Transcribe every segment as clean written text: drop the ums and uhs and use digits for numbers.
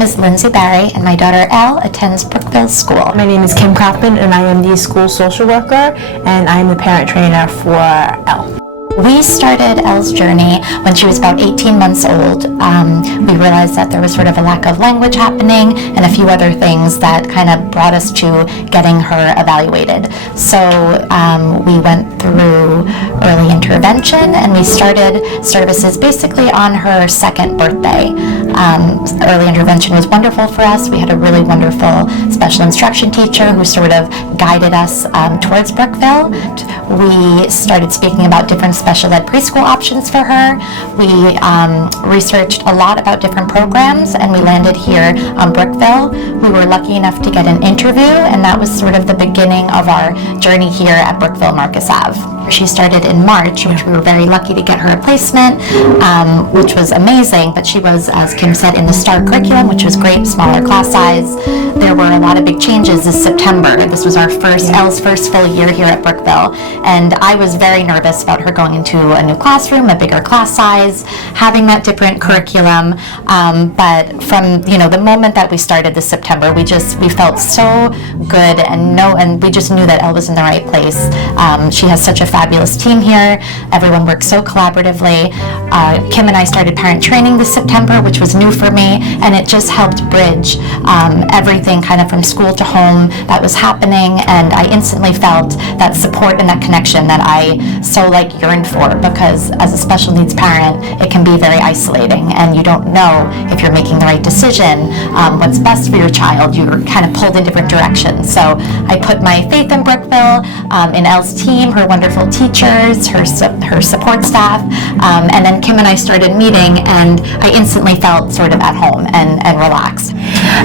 name is Lindsay Barry, and my daughter Elle attends Brookville School. My name is Kim Kaufmann, and I am the school social worker, and I am the parent trainer for Elle. We started Elle's journey when she was about 18 months old. We realized that there was sort of a lack of language happening and a few other things that kind of brought us to getting her evaluated. So we went through early intervention, and we started services basically on her second birthday. Early intervention was wonderful for us. We had a really wonderful special instruction teacher who sort of guided us towards Brookville. We started speaking about different special ed preschool options for her. We researched a lot about different programs, and we landed here on Brookville. We were lucky enough to get an interview, and that was sort of the beginning of our journey here at Brookville Marcus Ave. She started in March, which we were very lucky to get her a placement, which was amazing, but she was, as Kim said, in the STAR curriculum, which was great, smaller class size. There were a lot of big changes this September. This was Elle's first full year here at Brookville, and I was very nervous about her going into a new classroom, a bigger class size, having that different curriculum, but from the moment that we started this September, we felt so good, and we just knew that Elle was in the right place. She has such a fabulous team here. Everyone works so collaboratively. Kim and I started parent training this September, which was new for me, and it just helped bridge everything kind of from school to home that was happening, and I instantly felt that support and that connection that I so yearned for, because as a special needs parent, it can be very isolating, and you don't know if you're making the right decision, what's best for your child. You're kind of pulled in different directions. So I put my faith in Brookville, in Elle's team, her wonderful teachers, her support staff, and then Kim and I started meeting, and I instantly felt sort of at home and relaxed.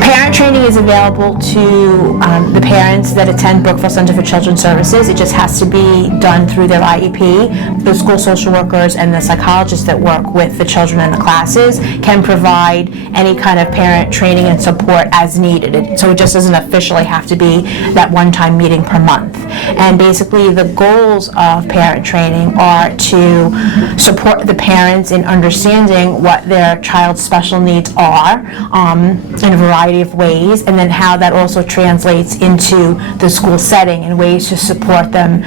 Parent training is available to the parents that attend Brookville Center for Children's Services. It just has to be done through their IEP. The school social workers and the psychologists that work with the children in the classes can provide any kind of parent training and support as needed. So it just doesn't officially have to be that one-time meeting per month. And basically the goals of parent training are to support the parents in understanding what their child's special needs are in a variety of ways, and then how that also translates into the school setting and ways to support them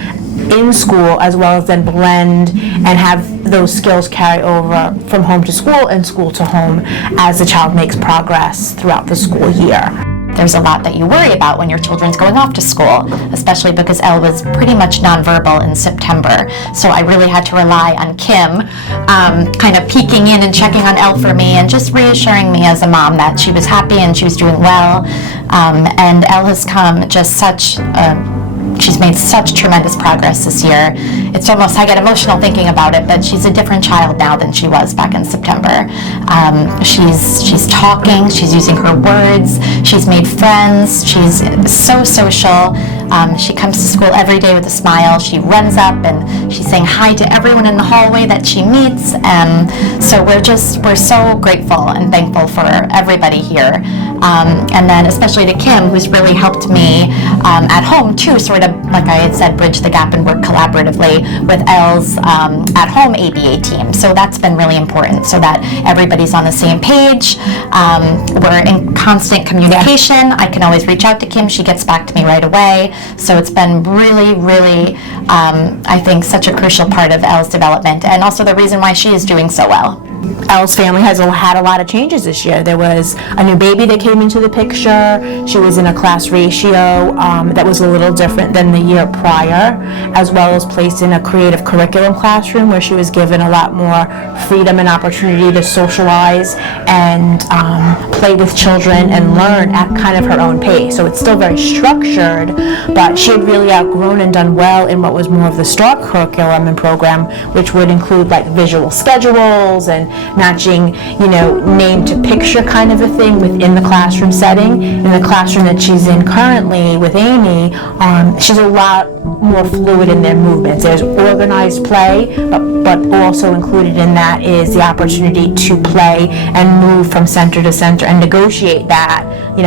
in school, as well as then blend and have those skills carry over from home to school and school to home as the child makes progress throughout the school year. There's a lot that you worry about when your children's going off to school, especially because Elle was pretty much nonverbal in September. So I really had to rely on Kim kind of peeking in and checking on Elle for me and just reassuring me as a mom that she was happy and she was doing well. And Elle has come just she's made such tremendous progress this year. It's almost, I get emotional thinking about it, but she's a different child now than she was back in September. She's talking, she's using her words, she's made friends, she's so social. She comes to school every day with a smile. She runs up and she's saying hi to everyone in the hallway that she meets. So we're so grateful and thankful for everybody here. And then especially to Kim, who's really helped me at home too, sort of, like I had said, bridge the gap and work collaboratively with Elle's at-home ABA team. So that's been really important, so that everybody's on the same page. We're in constant communication. I can always reach out to Kim. She gets back to me right away. So it's been really, really, I think, such a crucial part of Elle's development, and also the reason why she is doing so well. Elle's family has had a lot of changes this year. There was a new baby that came into the picture. She was in a class ratio that was a little different than the year prior, as well as placed in a creative curriculum classroom where she was given a lot more freedom and opportunity to socialize and play with children and learn at kind of her own pace. So it's still very structured, but she had really outgrown and done well in what was more of the STAR curriculum and program, which would include visual schedules and matching, name to picture kind of a thing within the classroom setting. In the classroom that she's in currently with Amy, she's a lot more fluid in their movements. There's organized play, but also included in that is the opportunity to play and move from center to center and negotiate that.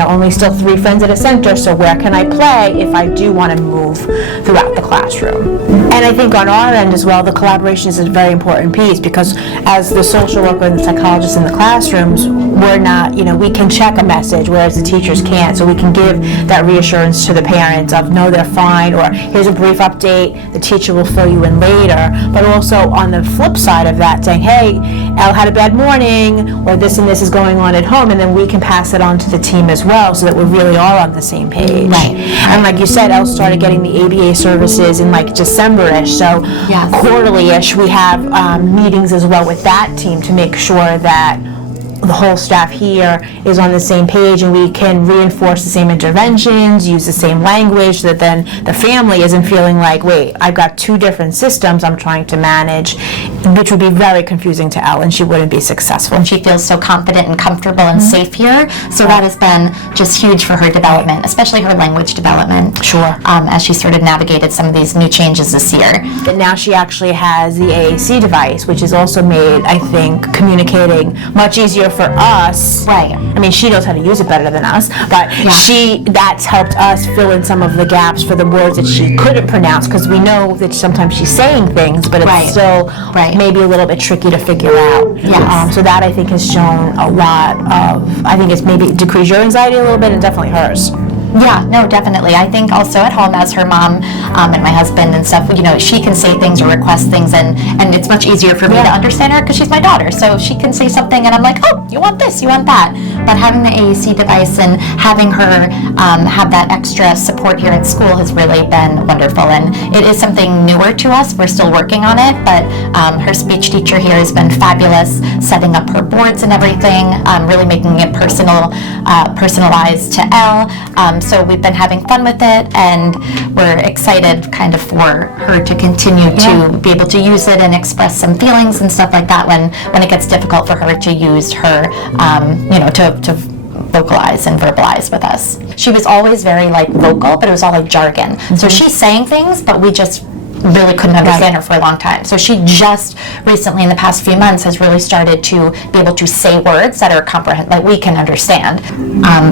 Only still 3 friends at a center, so where can I play if I do want to move throughout the classroom? And I think on our end as well, the collaboration is a very important piece, because as the social worker and the psychologist in the classrooms, we're not, we can check a message, whereas the teachers can't. So we can give that reassurance to the parents of, no, they're fine, or here's a brief update, the teacher will fill you in later. But also on the flip side of that, saying, hey, Elle had a bad morning, or this and this is going on at home, and then we can pass it on to the team as well, so that we really are on the same page. Right. And like you said, Elle started getting the ABA services in like December-ish, so Yes. quarterly-ish we have meetings as well with that team to make sure that the whole staff here is on the same page, and we can reinforce the same interventions, use the same language, so that then the family isn't feeling like, wait, I've got 2 different systems I'm trying to manage, which would be very confusing to Elle, and she wouldn't be successful. She feels so confident and comfortable and safe here. So that has been just huge for her development, especially her language development. Sure. As she sort of navigated some of these new changes this year. But now she actually has the AAC device, which has also made, I think, communicating much easier for us. Right. I mean, she knows how to use it better than us, but that's helped us fill in some of the gaps for the words that she couldn't pronounce, because we know that sometimes she's saying things, but it's still maybe a little bit tricky to figure out. Yes. So that, I think, has shown a lot of, I think it's maybe decreased your anxiety a little bit, and definitely hers. Yeah, no, definitely. I think also at home as her mom and my husband and stuff, she can say things or request things, and it's much easier for me to understand her because she's my daughter. So she can say something and I'm like, oh, you want this, you want that. But having the AAC device and having her have that extra support here at school has really been wonderful. And it is something newer to us. We're still working on it, but her speech teacher here has been fabulous, setting up her boards and everything, really making it personalized to Elle. So we've been having fun with it, and we're excited kind of for her to continue to be able to use it and express some feelings and stuff like that when it gets difficult for her to use her, to vocalize and verbalize with us. She was always very vocal, but it was all jargon. Mm-hmm. So she's saying things, but we just really couldn't understand her for a long time. So she just recently, in the past few months, has really started to be able to say words that are we can understand.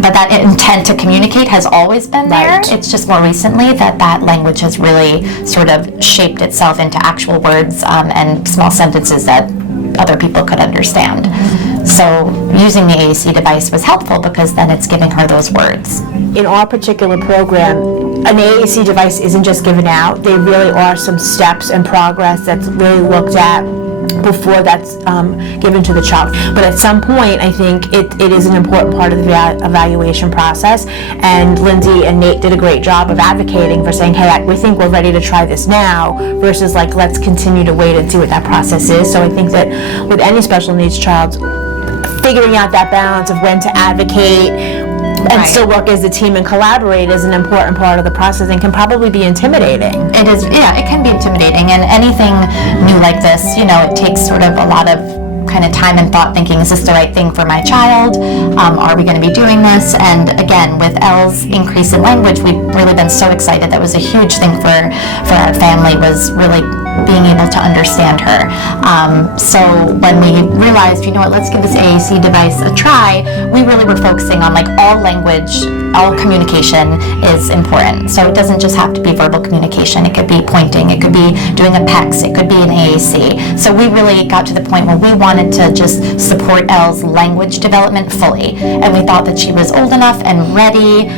But that intent to communicate has always been there. It's just more recently that language has really sort of shaped itself into actual words and small sentences that other people could understand. So using the AAC device was helpful because then it's giving her those words. In our particular program, an AAC device isn't just given out. There really are some steps and progress that's really looked at before that's given to the child. But at some point, I think it is an important part of the evaluation process. And Lindsay and Nate did a great job of advocating for saying, hey, we think we're ready to try this now, versus let's continue to wait and see what that process is. So I think that with any special needs child, figuring out that balance of when to advocate and still work as a team and collaborate is an important part of the process, and can probably be intimidating. It is, it can be intimidating, and anything new like this, it takes sort of a lot of kind of time and thought, thinking, is this the right thing for my child? Are we going to be doing this? And again, with Elle's increase in language, we've really been so excited. That was a huge thing for our family, was really being able to understand her. So when we realized, let's give this AAC device a try, we really were focusing on all language, all communication is important. So it doesn't just have to be verbal communication. It could be pointing, it could be doing a PECS, it could be an AAC. So we really got to the point where we wanted to just support Elle's language development fully. And we thought that she was old enough and ready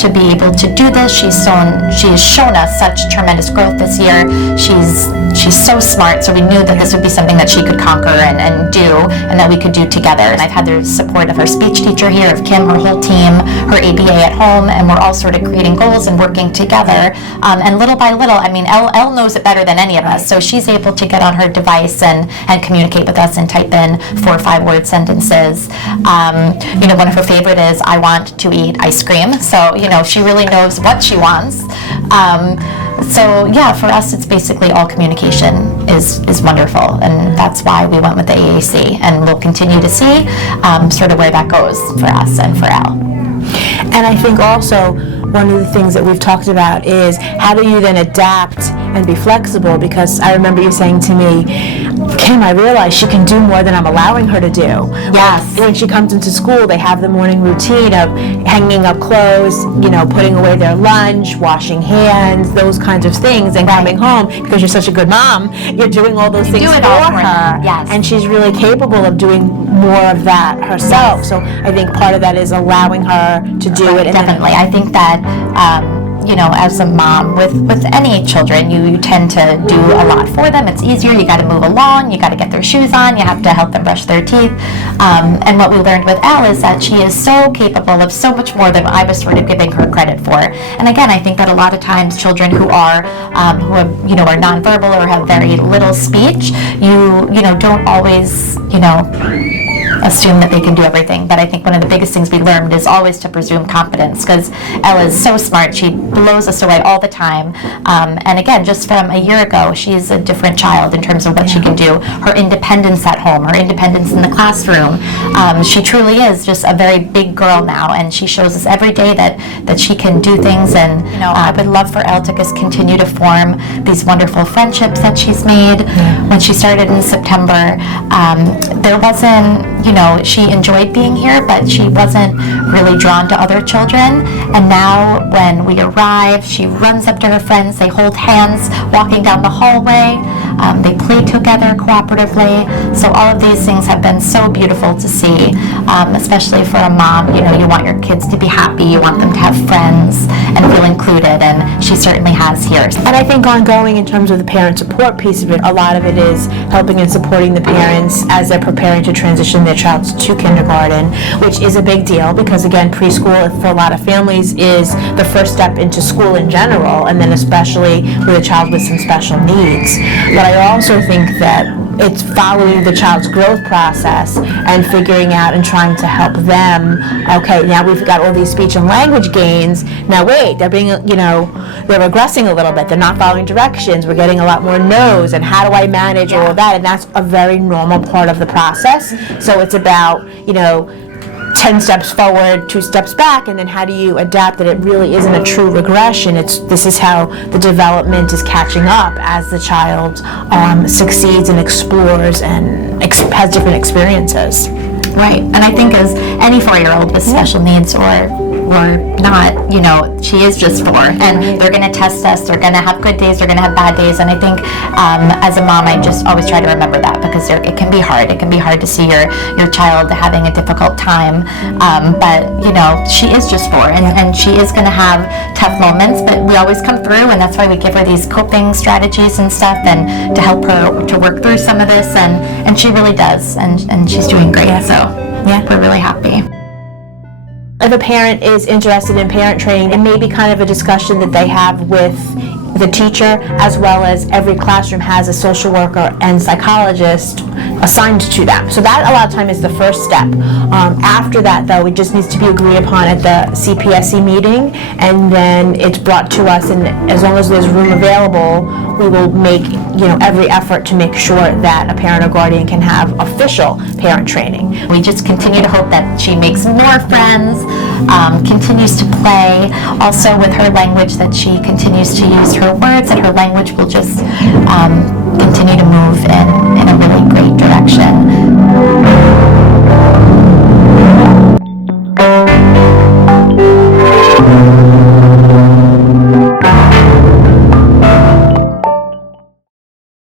to be able to do this. She has shown us such tremendous growth this year. She's so smart, so we knew that this would be something that she could conquer and do, and that we could do together. And I've had the support of her speech teacher here, of Kim, her whole team, her ABA at home, and we're all sort of creating goals and working together. And little by little, Elle knows it better than any of us, so she's able to get on her device and communicate with us and type in 4 or 5 word sentences. One of her favorite is, I want to eat ice cream. So, she really knows what she wants. So for us, it's basically all communication is wonderful, and that's why we went with the AAC, and we'll continue to see sort of where that goes for us and for Elle. And I think also one of the things that we've talked about is how do you then adapt and be flexible, because I remember you saying to me, Kim, I realize she can do more than I'm allowing her to do. Yes. When she comes into school, they have the morning routine of hanging up clothes, putting away their lunch, washing hands, those kinds of things, and coming home, because you're such a good mom, you're doing all those things do for it all for her. her. Yes. And she's really capable of doing more of that herself. So I think part of that is allowing her to do it. And definitely. I think that, as a mom with any children, you tend to do a lot for them. It's easier. You got to move along. You got to get their shoes on. You have to help them brush their teeth. And what we learned with Elle is that she is so capable of so much more than I was sort of giving her credit for. And again, I think that a lot of times children who are nonverbal or have very little speech, don't always, assume that they can do everything. But I think one of the biggest things we learned is always to presume competence, because Elle is so smart. She blows us away all the time. And again, just from a year ago, she's a different child in terms of what she can do. Her independence at home, her independence in the classroom. She truly is just a very big girl now, and she shows us every day that she can do things. And I would love for Elle to just continue to form these wonderful friendships that she's made. When she started in September, there wasn't, she enjoyed being here, but she wasn't really drawn to other children. And now when we arrive, she runs up to her friends, they hold hands walking down the hallway, they play together cooperatively. So all of these things have been so beautiful to see, especially for a mom. You want your kids to be happy, you want them to have friends and feel included, and she certainly has here. And I think ongoing in terms of the parent support piece of it, a lot of it is helping and supporting the parents as they're preparing to transition their child to kindergarten, which is a big deal, because again, preschool for a lot of families is the first step into school in general, and then especially with a child with some special needs. But I also think that it's following the child's growth process and figuring out and trying to help them. Okay, now we've got all these speech and language gains. Now wait, they're being, they're regressing a little bit. They're not following directions. We're getting a lot more no's, and how do I manage all of that? And that's a very normal part of the process. So it's about, 10 steps forward, 2 steps back, and then how do you adapt that it really isn't a true regression. This is how the development is catching up as the child succeeds and explores and has different experiences. Right, and I think as any 4-year-old with special needs or not, she is just 4, and they're going to test us, they're going to have good days, they're going to have bad days, and I think as a mom, I just always try to remember that, because it can be hard. It can be hard to see your child having a difficult time, but, she is just 4, and she is going to have tough moments, but we always come through, and that's why we give her these coping strategies and stuff, and to help her to work through some of this, and she really does, and she's doing great, so we're really happy. If a parent is interested in parent training, it may be kind of a discussion that they have with the teacher, as well as every classroom has a social worker and psychologist assigned to them. So that a lot of time is the first step. After that, though, it just needs to be agreed upon at the CPSC meeting, and then it's brought to us, and as long as there's room available, we will make every effort to make sure that a parent or guardian can have official parent training. We just continue to hope that she makes more friends, continues to play, also with her language, that she continues to use her words, and her language will just continue to move in a really great direction.